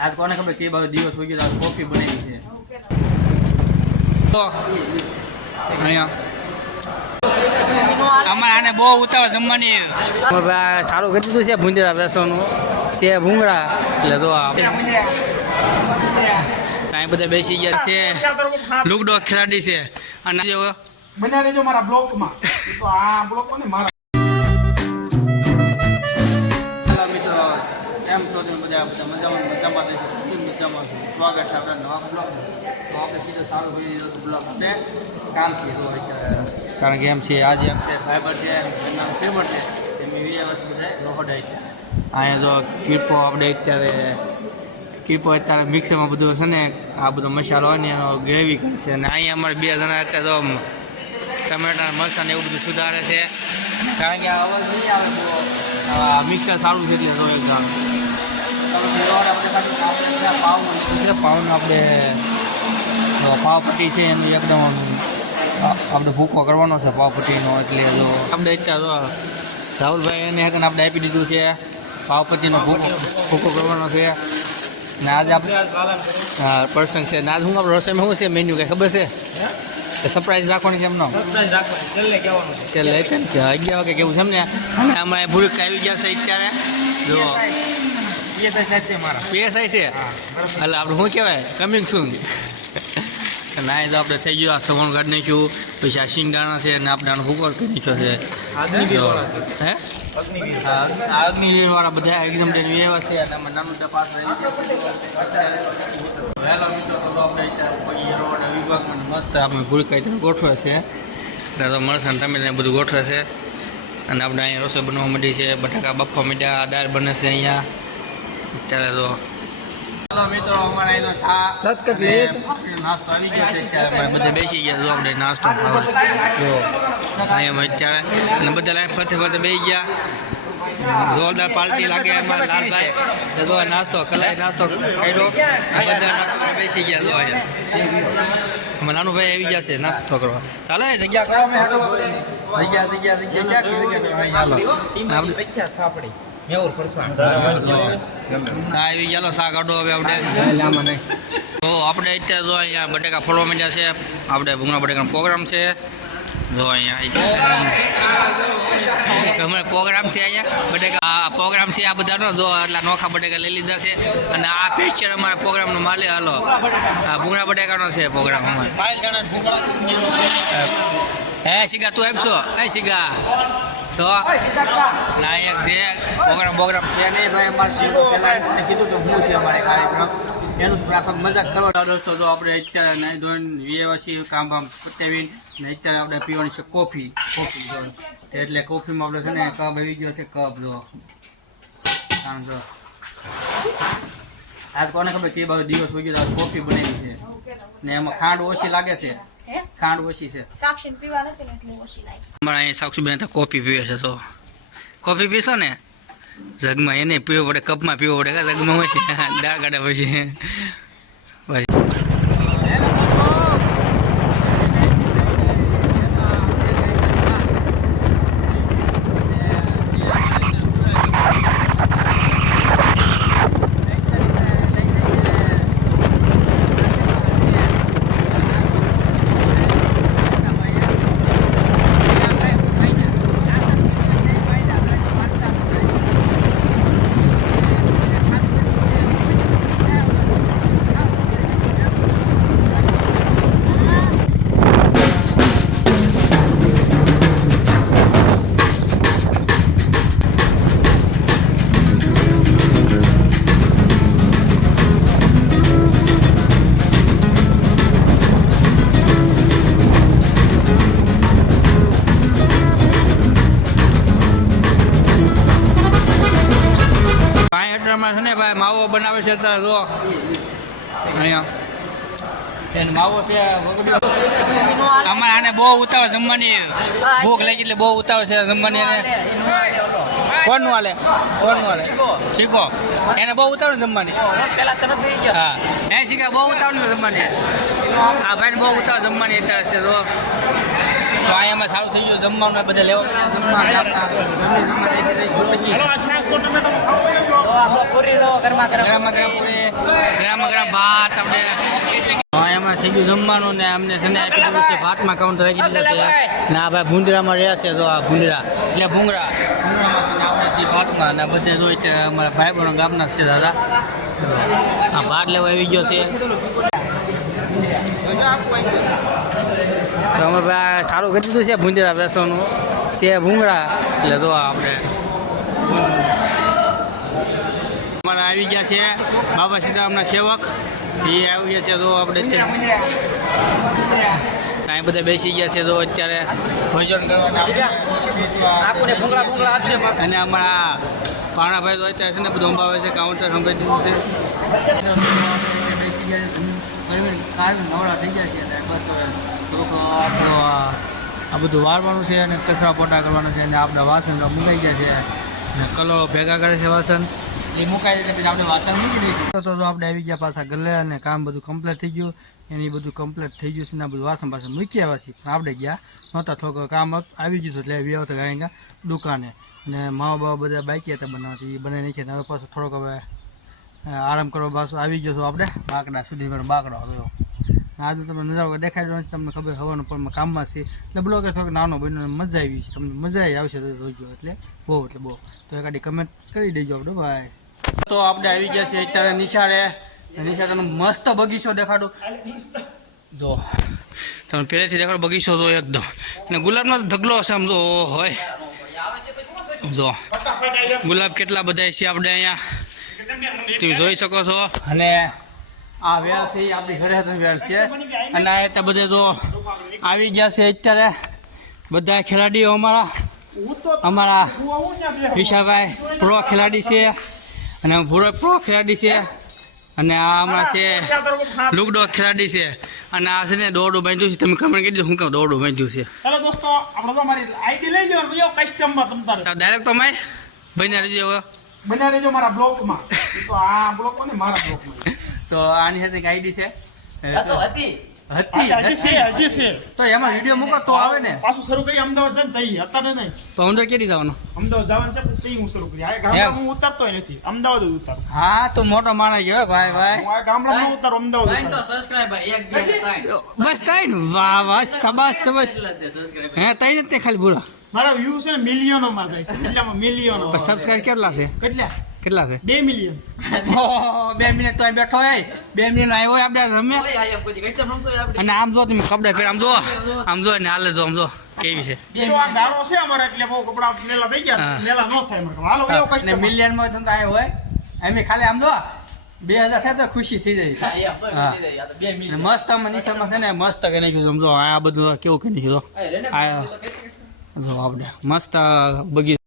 આજ કોને ખબર કે બાજુ દિવસ હોય ગયો કોફી બનાવી છે. તો અમારે આને બહુ ઉતાવળ જમવાની. સારું કરી દીધું છે ભૂંજરા બેસવાનું છે ભૂંગળા. એટલે તો કાંઈ બધા બેસી ગયા છે. લુકડો ખેલાડી છે. અને જો મારા બ્લોકમાં. તો આ બ્લોક મારા કેમ છો તમે બધા બધા મજામાં મજામાં મજામાં સ્વાગત છે આપણા નવા બ્લોગમાં. તો આપણે સીધો સારું હોય બ્લોગ આપણે કામ કીધું અત્યારે કારણ કે એમ છે, આજે એમ છે ફાઈબર છે એમના ફેવર છે, એમની વીડિયો વસ્તુ બધા લોહડાય છે. અહીંયા જો કીપો આપણે અત્યારે કીપો અત્યારે મિક્સરમાં બધું છે ને, આ બધો મસાલો હોય ને, એનો ગ્રેવી કરે છે. અને અહીંયા અમારે બે જણા અત્યારે તો ટમેટા, મરચાં એવું બધું સુધારે છે. કારણ કે આ અવાજ નહીં આવે તો મિક્સર સારું છે એટલે રોયલ પાવનો આપણે પાવપટ્ટી છે એની એકદમ આપણે ભૂકો કરવાનો છે પાવપટ્ટીનો એટલે જો આપણે અત્યારે રાહુલભાઈ એને એકને આપણે આપી દીધું છે પાવપટ્ટીનો ભૂકો ભૂકો કરવાનો છે. ને આજે આપણે હા પ્રસંગ છે. ને આજ હું આપણે રસોઈમાં શું છે? મેન્યુ કંઈ ખબર છે? કે સરપ્રાઈઝ રાખવાની છે એમનો? છેલ્લે કે અગિયાર વાગે કેવું છે એમને? અને હમણાં ભૂલ આવી ગયા છે અત્યારે. જો પીએસઆઈ છે? એટલે આપણે શું કહેવાય? કમિંગ સૂન ના તો આપણે થઈ ગયું આ સવણ કાઢી નાખ્યું પછી આ શિંગદાણા છે અને આપણે આનો હુકર કરી નાખ્યો છે. હે? અગ્નિવીરવાળા. બધા એકદમ છે અને આમાં નાનું ડપાસ વહેલો મિત્રો તો આપણે વિભાગમાં મસ્ત આપણે ભૂલકાઈ તમે ગોઠવે છે. તો મળશે તમે બધું ગોઠવે છે. અને આપણે અહીંયા રસોઈ બનવા માંડી છે બટાકા બફવા માંડ્યા દાળ બને છે અહીંયા. અત્યારે તો ચાલો મિત્રો અમારે ચા. નાસ્તો આવી ગયો છે અત્યારે અમે બેસી ગયા આપણે નાસ્તો ખાવા જો અહીંયા અત્યારે અને બધા લાઈન ફરતે ફરતે બેસી ગયા જોરદાર પાર્ટી લાગે એમાં લાલભાઈ જો નાસ્તો કલાઈ નાસ્તો કર્યો બધા નાસ્તો બેસી ગયા જો અહીંયા નાનુભાઈ આવી ગયા છે નાસ્તો કરવા ચાલો જગ્યા કરો અમે જગ્યા જગ્યા જગ્યા જગ્યા અહીં હાલો આપણે સા આવી ગયેલો સા કાઢો હવે આપણે. તો આપણે અત્યારે જો અહીંયા બટેકા ફોડવા માંડ્યા છે. આપણે ભૂંગળા બટેકાનો પ્રોગ્રામ છે. જો અહીંયા અમે પ્રોગ્રામ છે અહીંયા. બટેકા આ પ્રોગ્રામ છે આ બધાનો. જો એટલા નોખા બટેકા લઈ લીધા છે. અને આ પિક્ચર અમારા પ્રોગ્રામનો માલે હાલો. આ ભૂંગળા બટેકાનો છે પ્રોગ્રામ અમારે. હે શિગા તું એમ છો? હે શિગા. ના એક છે પ્રોગ્રામ પ્રોગ્રામ છે નહીં ભાઈ, અમારે શિવો પહેલા કીધું કે હું છે અમારે કાર્યક્રમ. એનું પ્રાથમિક મજાક કરવા દોસ્તો, તો આપણે અત્યારે નહીં ધોઈને વ્યવસ્થિત કામ બામ પતાવીને ને અત્યારે આપણે પીવાની છે કોફી કોફી જો એટલે કોફીમાં આપણે છે ને કપ આવી ગયો છે, કપ જો. આમ જો. આજ કોને ખબર કે બાજુ દિવસ આજ કોફી બનાવી છે. ને એમાં ખાંડ ઓછી લાગે છે? ખાંડ ઓછી છે. સાક્ષી પીવા નથી એટલે ઓછી લાગે. અમારા અહીંયા સાક્ષીબેન તો કોફી પીવે છે તો. કોફી પીશો ને? જગમાં એને પીવો પડે કપમાં પીવો પડે જગમાં હોય છે? દાળ કાઢે પછી. પાંચ છે ને ભાઈ, માવો બનાવે છે તો જો. અહીંયા. માવો છે અમારે આને બહુ ઉતાવળ જમવાની. ભૂખ લાગી એટલે બહુ ઉતાવળ છે જમવાની કોણનું હાલે કોણનું હાલે શીખો. એને બહુ ઉતાવળ જમવાની. હા. એ શીખા બહુ ઉતાવળ જમવાની. આ ભાઈને બહુ ઉતાવળ જમવાની અત્યારે છે, જો. તો અહીંયામાં સારું થઈ ગયું. જમવાનું બધે લેવા જમવા તો ભાત આપણે. એમાં થઈ જમવાનું ને અમને દીધું છે ભાતમાં કાઉન્ટર રાખી દીધા છે. ને આ ભાઈ ભૂંદરામાં રહ્યા છે તો આ ભૂંદરા. એટલે ભૂંગરા ભાતમાં. ને બધે અત્યારે અમારા ભાઈ બહેનો ગામના છે દાદા. ભાત લેવા આવી ગયો છે. તો અમે ભાઈ સારું કરી દીધું છે ભૂંજરા બેસવાનું છે ભૂંગળા. એટલે તો આપણે અમારા આવી ગયા છે બાબા સીતારામના સેવક. એ આવી ગયા છે તો આપણે કાંઈ બધા બેસી ગયા છે તો અત્યારે ભોજન કરવાના અને અમારા પાણાભાઈ તો અત્યારે છે ને બધું અંબાવે છે કાઉન્ટર સંભાળી દીધું છે બેસી ગયા છે. કાઢી નવરા થઈ ગયા છે અને બસ થોડુંક આપણું આ બધું વાળવાનું છે અને કચરા પોટા કરવાના છે અને આપણા વાસણ મુકાઈ ગયા છે. અને કલરો ભેગા કરે છે વાસણ. એ મુકાઈ જાય પછી આપણે વાસણ મૂકી દઈશું તો આપણે આવી ગયા પાછા ગલે અને કામ બધું કમ્પ્લીટ થઈ ગયું. એની બધું કમ્પ્લીટ થઈ ગયું છે ને બધું વાસણ પાછળ મૂકી આવ્યા છીએ. પણ આપણે ગયા નહોતા, થોડુંક કામ આવી ગયું એટલે આવતા ગાયંગા દુકાને. અને મા બાપ બધા બાકી હતા બનાવતી એ બનાવી નાખ્યા હવે પાછું થોડોક હવે આરામ કરવા પાછો આવી ગયો છો આપણે. બાકડા સુધી બાકડો રહ્યો આજે તમને નજારો દેખાઈ રહ્યો તમને ખબર હવાનું પણ કામમાં છે. એટલે બ્લોગે થોડોક નાનો બન્યો મજા આવી છે. તમને મજા આવી આવશે તો જોજો એટલે. બહુ એટલે બહુ. તો એકાદી કમેન્ટ કરી દેજો આપણે, ભાઈ. તો આપણે આવી ગયા છીએ અત્યારે નિશાળે. નિશાળ તમને મસ્ત બગીચો દેખાડો. જો. તમે પહેલેથી દેખાડો બગીચો તો એકદમ. અને ગુલાબનો ઢગલો છે આમ જો હોય જો. ગુલાબ કેટલા બધા છે આપણે અહીંયા. તમે જોઈ શકો છો. અને આ વેલ છે આપણી ઘરે છે. અને આ બધે તો આવી ગયા છે અત્યારે બધા ખેલાડીઓ અમારા. અમારા વિશાલભાઈ પ્રો ખેલાડી છે અને ભૂરો પ્રો ખેલાડી છે અને આ હમણાં છે લુકડો ખેલાડી છે. અને આ છે ને દોરડું બાંધ્યું છે. તમે કમેન્ટ કરી હું કહું દોરડું બાંધ્યું છે. હેલો દોસ્તો આપણે તો મારી આઈડી લઈ લો વિયો કસ્ટમમાં તમ ડાયરેક્ટ તો માય બન્યા રહેજો બન્યા રહેજો મારા બ્લોગમાં તો આ બ્લોગ કોને મારા બ્લોગમાં તો આની સાથે ગાઈડી છે. હતી. હજી હતી છે હજી છે. તો એમાં વીડિયો મૂકો તો આવે ને. પાછું શરૂ કરી અમદાવાદ છે તઈ અત્યારે નહીં. તો અંદર કેરી જવાનું? અમદાવાદ જવાનું છે તઈ હું શરૂ કરી આ ગામડામાં હું ઉતરતોય નથી. અમદાવાદ જ ઉતારું. હા તો મોટો માણસ ગયો ભાઈ ભાઈ. હું આ ગામડામાં ન ઉતારું અમદાવાદ બસ કઈ ને વાહ વાહ સબાસ સબાસ હે તઈ ને તે ખાલી ભૂરા મારા વ્યૂ છે ને મિલિયનોમાં જાય છે. મિલિયનો. સબસ્ક્રાઇબ કેટલા છે? કેટલા? કેટલા છે? બે મિલિયન ઓહો, બે મિનિટ તો અહીં બેઠો હોય બે મિનિટ આવ્યો હોય આપણે રમે અને આમ જો તમે કપડા પહેર આમ જો આમ જો ને હાલે જો આમ જો કેવી છે? તો આ ગાળો છે અમારે એટલે બહુ કપડા મેલા થઈ ગયા. મેલા ન થાય હાલો એવો કશું ને મિલિયનમાં તો આવ્યો હોય. એમ ખાલી આમ જો બે હજાર થાય તો ખુશી થઈ જાય. મસ્ત આમાં નીચામાં છે ને મસ્ત કરી નાખ્યું સમજો આ બધું કેવું કરી નાખ્યું જો. આ જો આપણે મસ્ત બગીચો